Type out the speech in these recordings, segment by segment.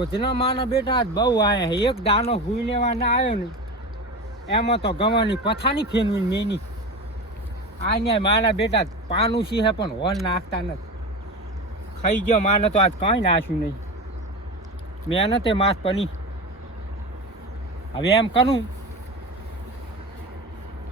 રોજના માના બેટા આજ બહુ આયા. એક દાનો હુઈ લેવા ના આવ્યો ને, એમાં તો ગવાની પથાની ફેનવી મેની. અહીંયા માના બેટા પાનું સી પણ હોલ નાખતા નથી. ખાઈ ગયો માને તો આજ કાંઈ નાખ્યું નહીં. મહેનતે માસ પની હવે એમ કરું,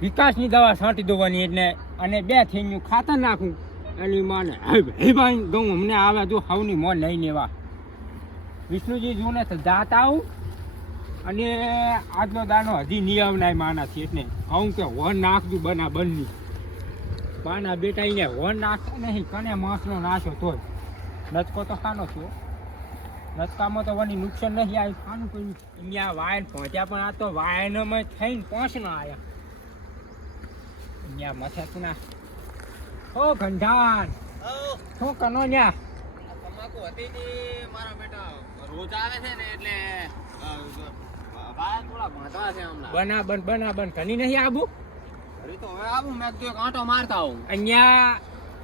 વિકાસની દવા છાંટી દેવાની એટલે અને બે થેન્યું ખાતર નાખું. એની માને, હે ભાઈ ઘઉં અમને આવે જો હવની મોન નહીં લેવા વિષ્ણુજી જોને જાત આવું અને આજનો દાનો હજી નિયમ નાય માના છે એટલે કહું કે હોન નાખજું બના બંની. બાના બેટા એને હોન નાખતા નહીં કને માસનો નાશો તોય. નચકો તો ખાનો છો. નચકામાં તો વની નુકસાન નહીં આવ્યું ખાનું કોઈ અહીંયા વાયન પહોંચ્યા પણ આ તો વાયનમાં થઈને પહોંચના આવ્યા અહીંયા મથે ના ઓ ગંધાન. શું કનો ન્યા? તમાકુ હતી ની મારા બેટા રોજ આવે છે ને એટલે વાળ થોડા બાંધવા છે હમણાં. બના બન બના બન ઘણી નહીં આબુ? ફરી તો હવે આવું મેં કીધું એક મારતા આવું. અહીંયા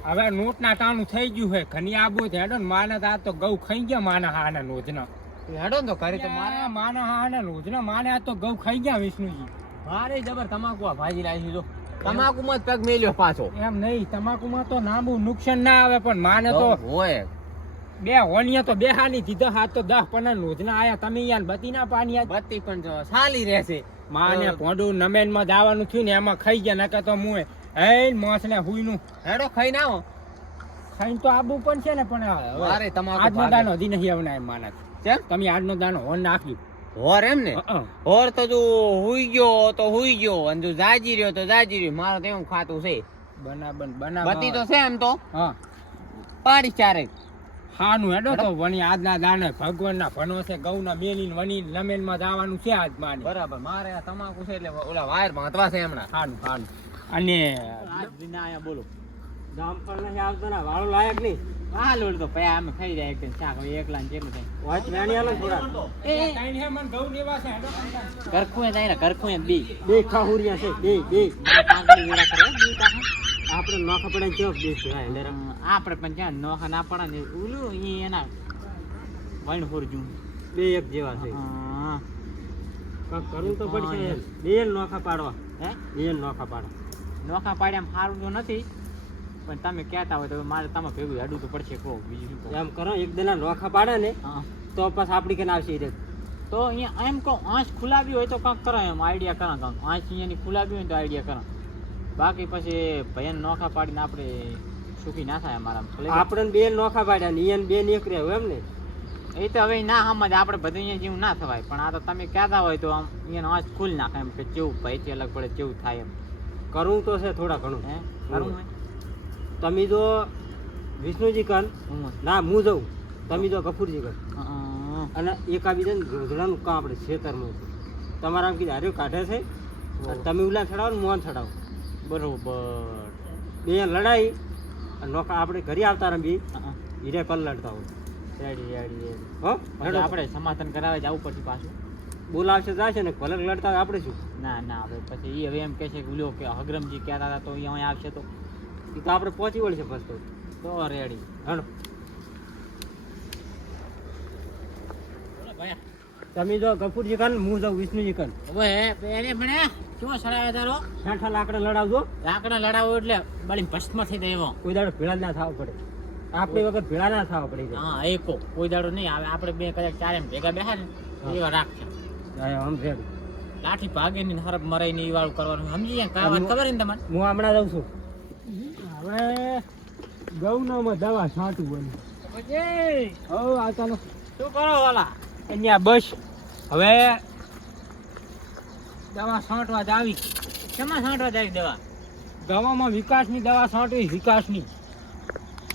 હવે નોટના ટાણું થઈ ગયું છે. ઘણી આબુ છે હેડો ને માને આ તો ગૌ ખાઈ ગયા માના હાના નોજના હેડો ને તો કરી તો મારે માના હાના નોજના માને આ તો ગૌ ખાઈ ગયા વિષ્ણુજી. મારે જબર તમાકુ આ ભાજી લાવી જો. તમાકુ માં જ પગ મેલ્યો પાછો. એમ નહીં તમાકુમાં તો નામું નુકસાન ના આવે પણ માને તો હોય. બે હોનિયા તો બે હાલી દીધા હાથ તો દસ પંદર નોજના આયા. તમે યાર બતી ના પાણી બત્તી પણ જો સાલી રહેશે માને ભોંડું નમેનમાં જવાનું થયું ને એમાં ખાઈ ગયા નકર તો મુએ હે મોસ ને હુઈનું. હેડો ખાઈ ના આવો. ખાઈને તો આબુ પણ છે ને પણ અરે તમારો આજનો. દાનો હજી નહીં આવના એમ માનત કેમ? તમે આજનો દાનો હોન નાખ્યું હોર એમ ને? હોર તો જો હુઈ ગયો તો હુઈ ગયો અને જો જાજી રહ્યો તો જાજી રહ્યો. મારો તેવું ખાતું છે. બનાબન બના બતી તો છે એમ તો? હા. પાડી ચારે હાનું હેડો તો વણી આજના દાને ભગવાનના ભણો છે ગૌના મેલીને વણી લમેનમાં જવાનું છે આજ માને. બરાબર. મારે આ તમાકુ છે એટલે ઓલા વાયર બાંધવા છે હમણાં હાનું હાનું અને બોલો. ગામ પર નથી આવતો ને વાળું લાયક નહીં. હા લોડ તો પયા અમે ખાઈ જાય એકદમ ચા હવે એકલા ને જેમ થાય. વાત વેણી આલો થોડા. એ, એ. કાંઈ નહીં, મને ઘઉં છે, હેડો કાંઈ. એ જાય ને ગરખું એ બી. બે ખાહુરિયા છે બે બે. વેરા કરે. આપણે નોખા પડે કેવો કહેવાય લે આપણે પણ ક્યાં નોખા ના પડે ને ઓલું એ એના વણ હોરજું. બે એક જેવા છે. હા. કરવું તો પડશે. હા, બે નોખા પાડવા. હે? બે નોખા પાડવા. નોખા પાડ્યા સારું તો નથી પણ તમે કહેતા હોય તો મારે તમે ભેગું હેડું તો પડશે કહો બીજું શું એમ કરો એક દિના નોખા પાડે ને હા. તો પછી આપણી કેને આવશે એ તો અહીંયા એમ કહો આંચ ખુલાવી હોય તો કાંક કરો એમ આઈડિયા કરો કાંક આંચ અહીંયાની ખુલાવી હોય તો આઈડિયા કરો. બાકી પછી ભયન નોખા પાડીને આપણે સુખી ના થાય અમારા આપણે બે નોખા પાડ્યા ને ઈયન બે નીકળ્યા હોય એમ ને? એ તો હવે ના સમજ આપણે બધું અહીંયા જેવું ના થવાય. પણ આ તો તમે કહેતા હોય તો આમ અહીંયા અવાજ ખુલ નાખે એમ કે કેવું ભયથી અલગ પડે કેવું થાય એમ. કરવું તો છે થોડા ઘણું. હે? કરવું તમે જો વિષ્ણુજી કર. ના હું જઉં. તમે જો કપૂરજી કર. અને એક આવી જાય ને ગોધડાનું કામ આપણે ખેતરમાં. તમારા આમ કીધું હાર્યું કાઢે છે? તમે ઉલા ચડાવો ને મોન ચડાવો. બરોબર. બે લડાઈ નોખા આપણે ઘરે આવતા રમી. હીરે કલ લડતા હોય. આપણે સમાધાન કરાવે જવું પડશે પાછું બોલાવશે જશે ને કલર લડતા હોય આપણે શું? ના ના હવે પછી એ હવે એમ કહે છે કે ઓલો કે હગરમજી કહેતા હતા તો અહીંયા આવશે તો. એ તો આપણે પહોંચી વળશે ફર્સ્ટ તો. તો રેડી હેડો. તમે જો કપૂરજી કન હું જાઉં વિષ્ણુજી કન હવે એને મને કેવો સડાવે તારો? સાઠા લાકડા લડાવજો. લાકડા લડાવો એટલે બળી ભસ્મ થઈ જાય એવો. કોઈ દાડો ભેળા ના થવા પડે. આપણી વખત ભેળા ના થવા પડે હા એકો. કોઈ દાડો નહીં આવે. આપણે બે કદાચ ચારે ભેગા બેહા ને એવા રાખશે આમ ભેગ લાઠી ભાગે ની હરપ મરાઈ ને વાળું કરવાનું. સમજી કાંઈ વાત ખબર ને તમારે હું હમણાં જાઉં છું. હવે ગૌનામાં દવા છાંટું બની પછી હવે આ ચાલો. શું કરો વાલા? અહીંયા બસ. હવે દવા છાંટવા જ આવી. શેમાં છાંટવા જ આવી દવા? દવામાં વિકાસની દવા છાંટવી વિકાસની.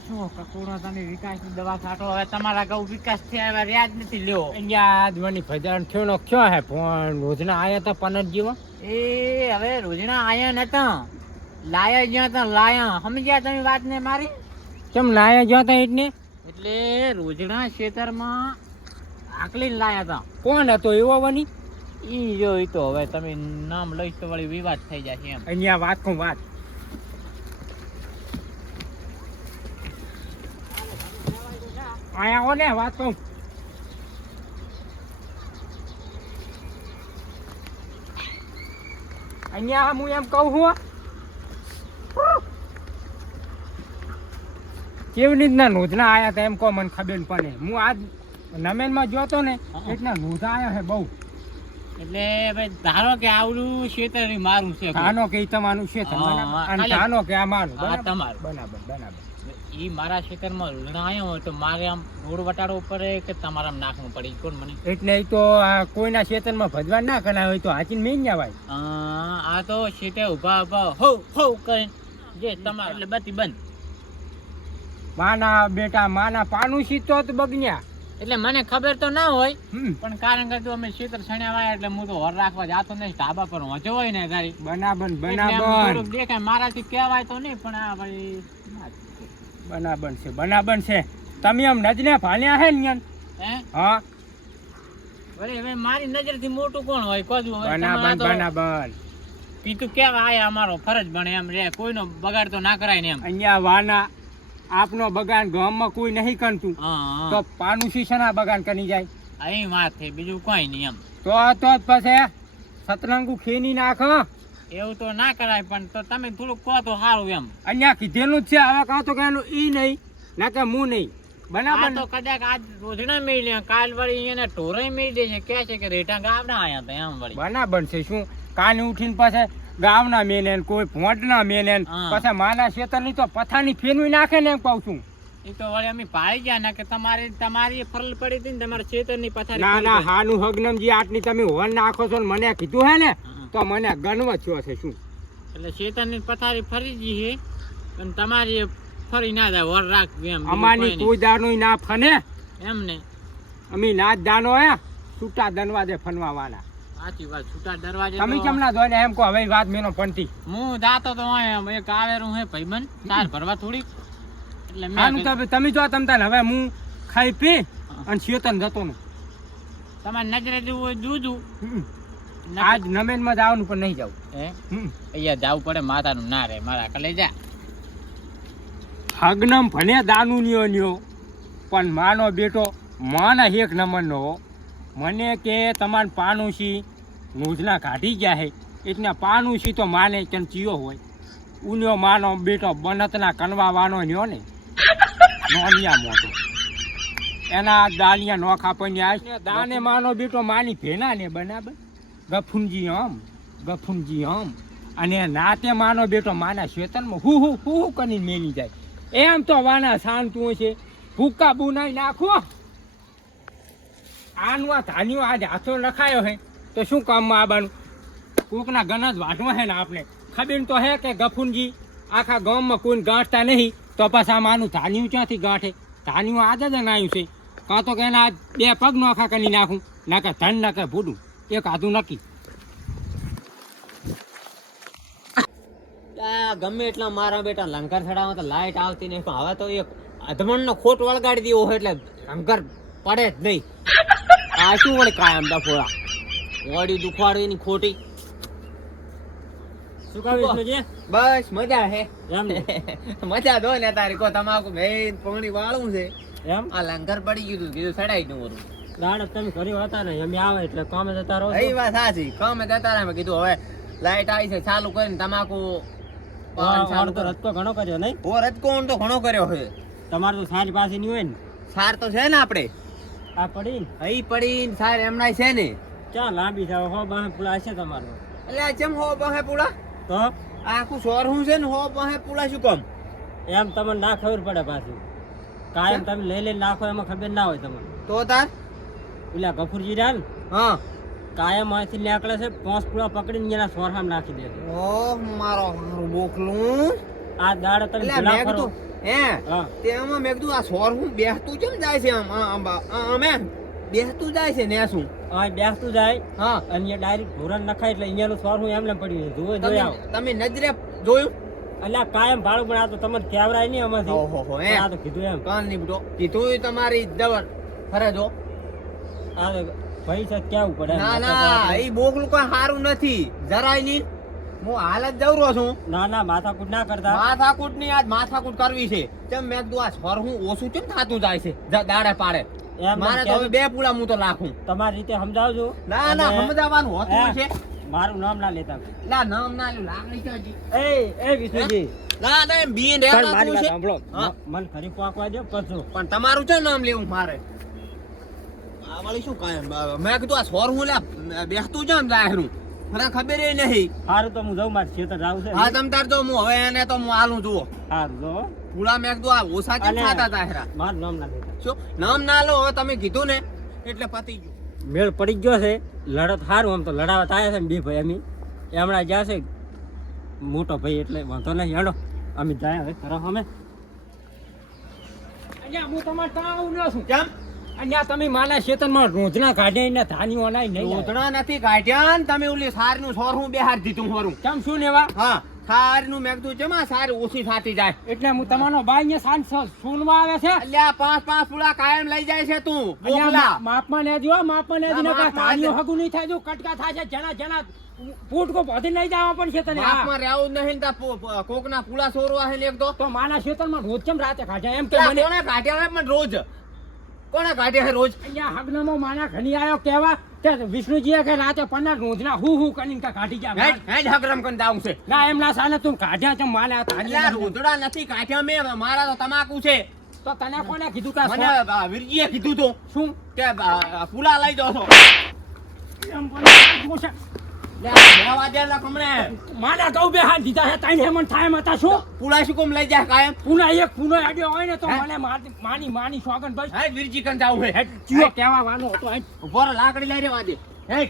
શું કકોડો તમે વિકાસની દવા છાંટો? હવે તમારા ગૌ વિકાસ થયા હવે રહ્યા નથી લ્યો. અહીંયા મને ભજાન થયો નો ક્યાં હે? પણ રોજના આયા હતા પનત જેવા? એ હવે રોજના આયા નતા. લાયા જ્યાં તા લાયા. સમજ્યા તમે વાત ને મારી? કેમ લાયા જ્યાં હતા એટલે એટલે રોજના ખેતરમાં આકલીને લાયા હતા કોણ હતો એવો બની ઈ જો તો હવે તમે નામ લઈશ તો વળી વિવાદ થઈ જશે એમ. અહીંયા વાત કો વાત? આયા હો વાત કહું. અહીંયા હું એમ કહું છું કેવી રીતના નોજના આયા તા એમ કહો મને ખબર પડે. હું આજ નમેનમાં જોતો ને એટલે એટલા નોંધા છે બહુ. એટલે ભાઈ ધારો કે આવડું ખેતર મારું છે ધાનો કે તમારું છે અને ધાનો કે આ મારું તમારું. બરાબર બરાબર. ઈ મારા ખેતરમાં લૂણા આવ્યો હોય તો મારે આમ રોડ વટાડો પડે કે તમારે આમ નાખવું પડે? કોણ મને? એટલે એ તો આ કોઈના ખેતરમાં ભજવા ના કરાય હોય તો હાચીને મેં જવાય આ તો સીટે ઊભા ઊભા હો હો કરે જે તમારે. એટલે બતી બંધ. માના બેટા માના પાનું સીતો તો બગન્યા. એટલે મને ખબર તો ના હોય પણ કારણ કે અમે ખેતર છણ્યા એટલે હું તો હોર રાખવા જાતો નહીં ધાબા પર વાંચો હોય ને તારી. બનાબન બનાબન. દેખાય મારાથી કહેવાય તો નહીં પણ આ ભાઈ. બનાબન છે બનાબન છે. તમે આમ નજને ભાલ્યા હે ને? હે? વળી હવે મારી નજરથી મોટું કોણ હોય? કોજુ બનાબન બનાબન. પીતું કેવા આયા અમારો ફરજ બને એમ રે કોઈનો બગાડ તો ના કરાય ને એમ. અહીંયા વાના આપનો બગાન ગામમાં કોઈ નહીં કરતું. તો પાનું શીશના બગાન કરી જાય? અહીં વાત છે બીજું કોઈ નહીં એમ. તો તો જ પછી સતરંગું ખેની નાખો એવું તો ના કરાય પણ તો તમે થોડુંક કહો તો સારું એમ. અહીંયા કીધેલું જ છે હવે કહો તો કહેલું ઈ નહીં ના કે હું નહીં. બરાબર તો કદાચ આજ રોજના મેળી કાલ વળી એને ઢોરે મળી દે છે કે છે કે રેટા ગામડા આયા હતા એમ વળી. બરાબર છે શું? કાલ ઉઠીને પાછા ગામના મેને ને કોઈ ભોંટના મેને પછી માના શેતરની તો પથાની ફેરવી નાખે ને એમ કહું છું. એ તો વળી અમે પાડી ગયા ના કે તમારે તમારી ફરલ પડી હતી ને તમારા ખેતરની પથારી ના ના હાનું હગનમજી આટલી તમે હોન નાખો છો ને મને કીધું હે ને તો મને ગણવ થયો છે શું? એટલે ખેતરની પથારી ફરી ગઈ છે અને તમારી ફરી ના જાય વર એમ અમારી કોઈ દાનો ના ફને. એમ ને. અમે ના જ દાનો હે છૂટા ફનવા ફનવાવાના. સાચી વાત છૂટા દરવાજે તમે કેમ ના જોઈને એમ કહો હવે વાત મેનો પંતી હું જાતો તો એમ એક આવેરું હે ભાઈબંધ તાર ભરવા થોડીક. એટલે મેં તમે જો તમ તાર હવે હું ખાઈ પી અને શેતન જતો ને તમારે નજરે જેવું હોય જોજો નમેનમાં આજ જવાનું પણ નહીં જાવ હે. અહીંયા જવું પડે માતાનું ના રે મારા કલે જા. હગનમ ભલે દાનું નિયો નિયો પણ માનો બેટો માના એક નંબરનો. મને કે તમારે પાનુસી નૂજના કાઢી ગયા હે. એટલે છે તો માને ચિયો હોય. ઉન્યો માનો બેટો બનતના કનવાવાનો ન્યો ને. નોનિયા મોટો. એના દાલિયા નોખા પન્યા છે. દાને માનો બેટો માની ભેના ને બનાબર ગફુનજી આમ ગફુનજી આમ. અને નાતે માનો બેટો માના શેતનમાં હું હું હું હું કરીને મેલી જાય. એમ તો વાના શાંતું છે ભૂકા બુનાઈ નાખો. આનું આ ધાન્યો આજ હાથો લખાયો હે. તો શું કામમાં આવવાનું કોકના ગન જ વાઢવા હે ને આપણે. ખબર તો હે કે ગફુનજી, આખા ગામમાં કોઈ ગાંઠતા નહીં, તો પાછા આનું ધાન્યું ક્યાંથી ગાંઠે? ધાન્યું આજે જ આવ્યું છે. કાં તો કે એના બે પગ નોખા કરી નાખું ના કે ધન ના કે ભૂડું. એક આધું નક્કી. ગમે એટલા મારા બેટા લંકર ચડાવવા તો લાઈટ આવતી નહીં, પણ હવે તો એક અધમણ નો ખોટ વળગાડી હોય એટલે લંકર પડે જ નહીં. આ શું વળી કાયમ ડફોડા? ઓડી દુખાડી ની ખોટી. શું કહે વિષ્ણુજી બસ મજા હે. મજા દો ને તારી કો તમાકુ મેં પાણી વાળું છે. એમ? આ લંગર પડી ગયું તું કીધું સડાઈ દઉં વરું દાડ તમે ઘરે હતા ને અમે આવે એટલે કામે જતા રહો એ વાત સાચી કામે જતા રહે કીધું હવે લાઈટ આવી છે ચાલુ કરીને તમાકુ કરો. ઘણો કર્યો નહીં? ઓ રજકોણ તો ઘણો કર્યો છે. તમારે તો સાંજ પાસે નહીં હોય ને. સાર તો છે ને આપણે આ પડી અહીં પડી સાર એમનાય છે ને. ક્યાં લાંબી થાય હો બહે પુલા છે તમારો. એટલે ચેમ હો બહે પુલા? તો? આખું સોર હું છે ને હો બહે પુલા શું કામ? એમ તમને ના ખબર પડે પાછી. કાયમ તમે લઈ લઈને નાખો એમાં ખબર ના હોય તમને. તો તાર? પેલા ગફુરજી રહ્યા ને હા. કાયમ અહીંથી નીકળે છે પાંચ પુલા પકડીને એના સોરહામ નાખી દે છે. ઓ મારો હારું બોકલું આ દાડે તમે ભૂલા કરો હે? તેમાં મેં કીધું આ સોર હું બેસતું કેમ જાય છે આમ આમ આમ બેસતું જાય છે ને શું? આ બેસતું જાય. હા. અને અહીંયા ડાયરેક્ટ ઢોરણ નખાય એટલે અહીંયાનું સ્વર હું એમને પડ્યું છે જોવે જોયા તમે તમે નજરે જોયું? એટલે આ કાયમ ભાડું પણ આ તો તમારે કેવરાય નહીં આમાંથી. ઓહો હો હે. આ તો કીધું એમ. કાનની બુટો. કીધું તમારી દવર ફરજો આ તો પૈસા કેવું પડે. ના ના એ બોકલું કોઈ સારું નથી. જરાય નહીં. હું હાલ જ જવરો છું. ના ના માથાકૂટ ના કરતા. માથાકૂટની આજ માથાકૂટ કરવી છે. કેમ મેં કીધું આ સ્વર હું ઓછું કેમ થતું જાય છે? દાડે પાડે. મારે તો બે પૂળા હું તો લાખું તમારી રીતે સમજાવજો. ના ના સમજાવવાનું હોતું છે મારું નામ ના લેતા. લા નામ ના લ્યો લાકડી તો એ એ વિષ્ણુજી. લા ના એમ બીન પણ રહેતા મારી તું વાત છે. સાંભળો. હા. ખરી પાકવા દો પછી પણ તમારું છે નામ લેવું મારે? આ વાળી શું કાયમ મેં કીધું આ સોર હું લ્યા બેસતું છે ને જાહેરું. મને ખબર એ નહીં. સારું તો હું જઉં મારે ખેતર જાવું છે. હા તમ તાર તો હું હવે એને તો હું આલું જુઓ. સારું જો. હો. પૂળા મેં કીધું આ ઓછા કેમ ખાતા તા મારું નામ ના લેતા. નામ ના લો હવે તમે કીધું ને એટલે પતી ગયું. મેળ પડી ગયો છે. લડત સારું આમ તો લડાવત આવ્યા છે બે ભાઈ અમે. હમણાં જ્યાં છે મોટો ભાઈ એટલે વાંધો નહીં. હેડો અમે જાય હવે કરો અમે. અહીંયા હું તમારે ત્યાં ન છું. કેમ? અહીંયા તમે માના ખેતરમાં રોજના કાઢ્યા ને ધાનીઓ નહીં આવે. નથી કાઢ્યા ને તમે ઓલી સારનું સોર હું બેહાર દીધું હોરું. કેમ શું લેવા હા. સારનું મેં કીધું ચેમાં સાર ઓછી સાટી જાય. એટલે હું તમારો ભાઈ ને સાંજ સુનવા આવે છે. અલ્યા પાંચ પાંચ પૂળા કાયમ લઈ જાય છે તું અહીંયા બોકલા. માપમાં ને જો માપમાં ને ના, ધાનીઓ હગું નહીં થાય કટકા થાય છે જણા જણા ફૂટકો ભધી નહીં જવા છે તને હા. બાપમાં રહેવું જ નહીં તા કોકના પૂળા સોરવા છે એક તો. તો માના ખેતરમાં રોજ કેમ રાતે ખાજે? એમ કે મને કોને કાઢ્યા પણ રોજ. કોણે કાઢ્યા છે રોજ? અહીંયા હગનામાં માના ઘણી આયો કેવા કે વિષ્ણુજીએ કે રાતે પંદર રોજના હું હું કરીને કા કાઢી ગયા હે જ હગરમ કન દાવું છે. ના એમ ના સાને તું કાઢ્યા છે માલે આ તારી રોજડા નથી કાઢ્યા મે મારા તો તમાકુ છે. તો તને કોને કીધું કે મને વીરજીએ કીધું તું. શું? કે ફૂલા લઈ દો છો. એમ કોને માના ગૌ બે હાથ દીધા છે હેમન થાય એમ શું? પૂળા શું કેમ લઈ જાય કાયમ? પુના એક પુનો આડ્યો હોય ને તો મને માર- માની માની ભાઈ. હે વીરજી કન જાવું હે ચિયો. કેવા વાનો હતો હે? લાકડી લઈ રેવા દે. હે?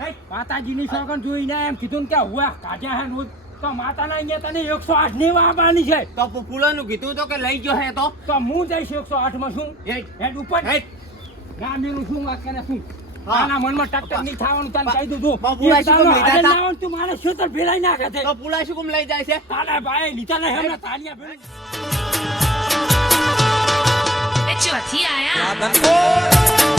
હે? માતાજીની સોગન જોઈને એમ કીધું ને કે હુઆ કાઢ્યા હે રોજ તો માતાના અહીંયા તને એકસો આઠની આવવાની છે. તો પુલાનું કીધું તો કે લઈ ગયો હે તો? તો હું જઈશ એકસો આઠમાં શું હેડ ઉપર. હે? ના શું વાત કરે શું? તારા મનમાં ટક ટક નહીં થવાનું તને કહી દીધું. બુઆ શું લઈ જાય તા? તું મારે તો ભેળાઈ નાખે છે. તો બુલાઈ શું કેમ લઈ જાય છે? તારા ભાઈ લીધા ને હમણાં તાલિયા ભેળ. એ ચોથી આયા.